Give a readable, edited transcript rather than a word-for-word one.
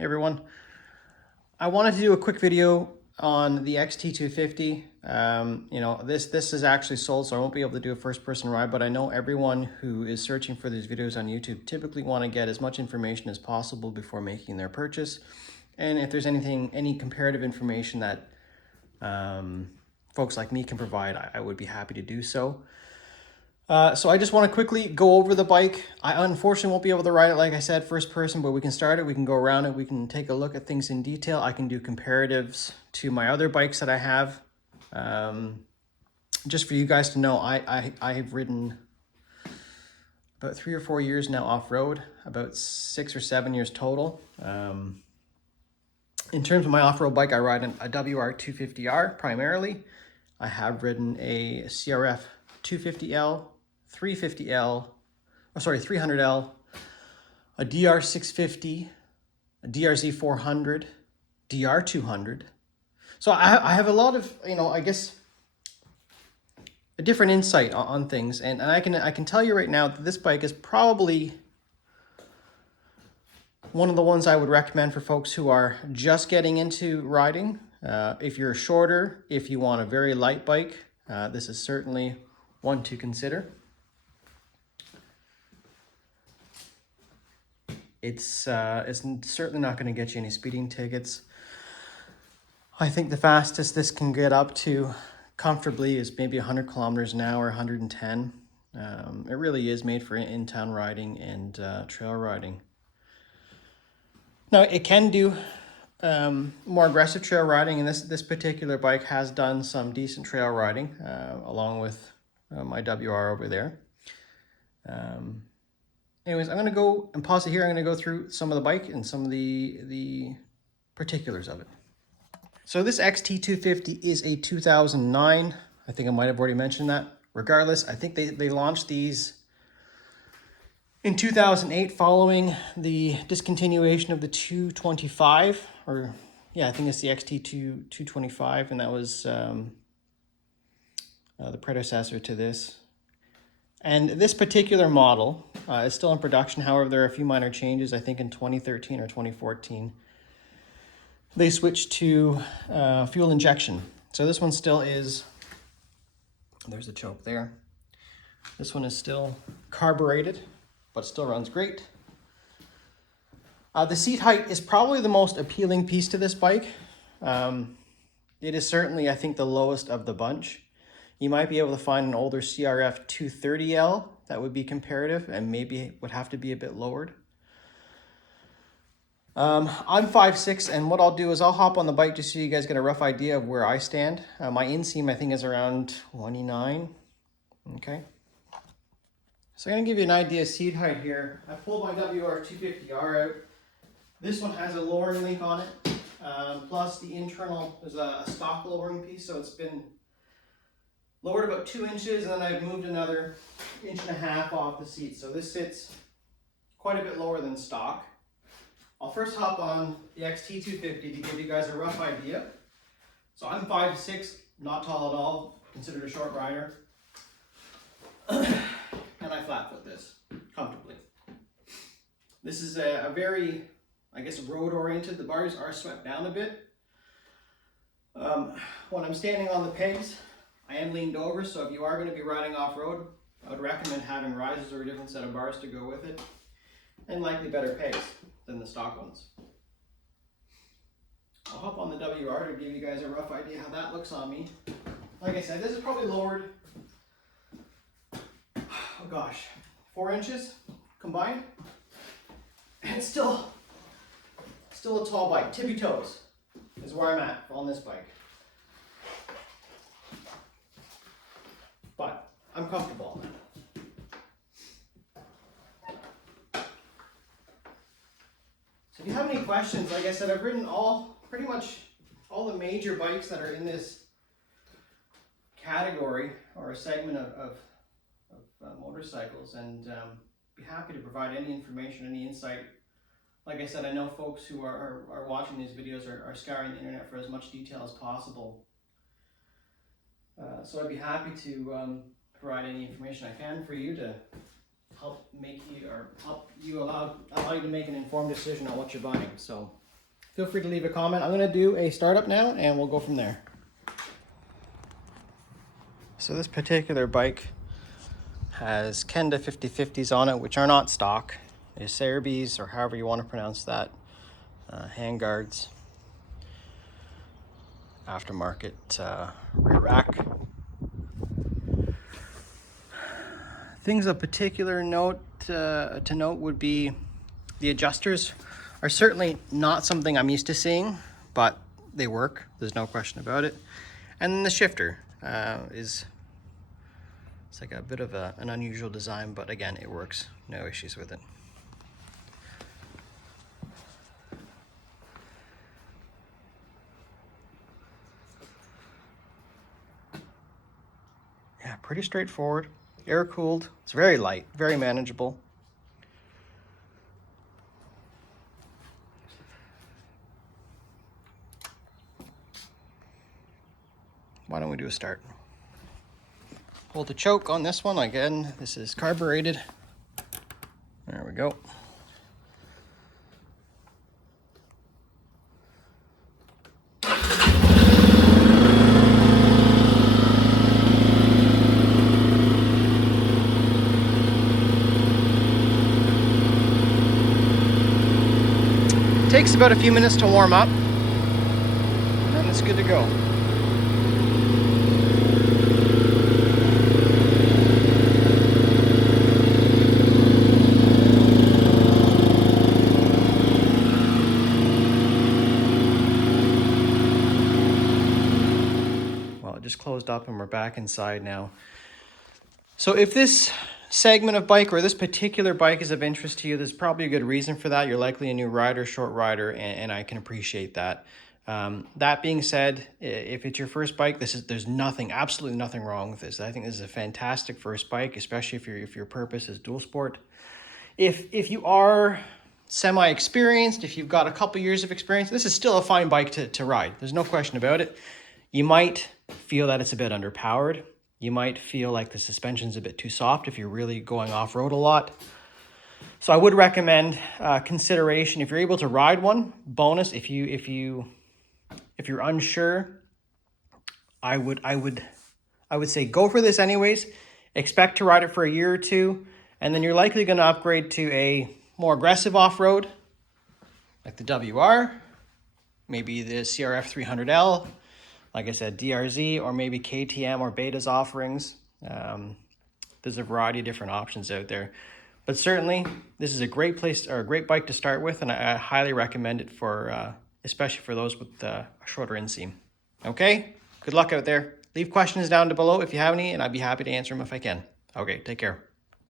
Hey everyone. I wanted to do a quick video on the XT250. This is actually sold, so I won't be able to do a first-person ride, but I know everyone who is searching for these videos on YouTube typically want to get as much information as possible before making their purchase. And if there's any comparative information that folks like me can provide, I would be happy to do so. So I just want to quickly go over the bike. I unfortunately won't be able to ride it, like I said, first person, but we can start it, we can go around it, we can take a look at things in detail. I can do comparatives to my other bikes that I have. Just for you guys to know, I have ridden about 3 or 4 years now off-road, about 6 or 7 years total. In terms of my off-road bike, I ride a WR250R primarily. I have ridden a CRF 250L, 350L, 300L, a DR650, a DRZ 400, DR 200. So I have a lot of, I guess, a different insight on things, and I can tell you right now that this bike is probably one of the ones I would recommend for folks who are just getting into riding. If you're shorter, if you want a very light bike, this is certainly one to consider. It's certainly not going to get you any speeding tickets. I think the fastest this can get up to comfortably is maybe 100 kilometers an hour, 110. It really is made for in-town riding and trail riding. Now, it can do more aggressive trail riding, and this particular bike has done some decent trail riding along with my WR over there. Anyways, I'm going to go and pause it here. I'm going to go through some of the bike and some of the particulars of it. So this XT250 is a 2009. I think I might have already mentioned that. Regardless, I think they launched these in 2008 following the discontinuation of the 225, or yeah, I think it's the XT225, and that was the predecessor to this. And this particular model is still in production. However, there are a few minor changes. I think in 2013 or 2014, they switched to fuel injection. So this one still is, there's the choke there. This one is still carbureted, but still runs great. The seat height is probably the most appealing piece to this bike. It is certainly, I think, the lowest of the bunch. You might be able to find an older CRF 230L that would be comparative and maybe would have to be a bit lowered. I'm 5'6", and what I'll do is I'll hop on the bike just so you guys get a rough idea of where I stand. My inseam, I think, is around 29. Okay. So I'm going to give you an idea of seat height here. I pulled my WR250R out. This one has a lowering link on it. Plus the internal, there's a stock lowering piece, so it's been lowered about 2 inches, and then I've moved another 1.5 inches off the seat. So this sits quite a bit lower than stock. I'll first hop on the XT250 to give you guys a rough idea. So I'm 5'6", not tall at all, considered a short rider. And I flat foot this comfortably. This is a very, I guess, road oriented. The bars are swept down a bit. When I'm standing on the pegs, I am leaned over, so if you are going to be riding off-road, I would recommend having risers or a different set of bars to go with it, and likely better pegs than the stock ones. I'll hop on the WR to give you guys a rough idea how that looks on me. Like I said, this is probably lowered, oh gosh, 4 inches combined, and it's still a tall bike. Tippy toes is where I'm at on this bike. But I'm comfortable on that. So if you have any questions, like I said, I've ridden pretty much all the major bikes that are in this category or a segment of motorcycles, and be happy to provide any information, any insight. Like I said, I know folks who are watching these videos are scouring the internet for as much detail as possible. So I'd be happy to provide any information I can for you to help you to make an informed decision on what you're buying. So feel free to leave a comment. I'm gonna do a startup now and we'll go from there. So this particular bike has XT250s on it, which are not stock. They're Cerbis, or however you want to pronounce that. Handguards. Aftermarket rear rack. Things of particular note to note would be the adjusters are certainly not something I'm used to seeing, but they work. There's no question about it. And then the shifter it's like a bit of an unusual design, but again, it works. No issues with it. Yeah, pretty straightforward. Air cooled. It's very light, very manageable. Why don't we do a start? Hold the choke on this one. Again, this is carbureted. There we go. Takes about a few minutes to warm up, and then it's good to go. Well, it just closed up and we're back inside now. So if this segment of bike or this particular bike is of interest to you, there's probably a good reason for that. You're likely a new rider, short rider, and I can appreciate that. That being said, if it's your first bike, there's absolutely nothing wrong with this. I think this is a fantastic first bike, especially if your purpose is dual sport. If you are semi-experienced, if you've got a couple years of experience, this is still a fine bike to ride. There's no question about it. You might feel that it's a bit underpowered. You might feel like the suspension's a bit too soft if you're really going off-road a lot. So I would recommend consideration if you're able to ride one. Bonus, if you're unsure, I would say go for this anyways. Expect to ride it for a year or two, and then you're likely going to upgrade to a more aggressive off-road, like the WR, maybe the CRF 300L. Like I said, DRZ, or maybe KTM or Beta's offerings. There's a variety of different options out there. But certainly, this is a great place or a great bike to start with, and I highly recommend it for, especially for those with a shorter inseam. Okay, good luck out there. Leave questions down below if you have any, and I'd be happy to answer them if I can. Okay, take care.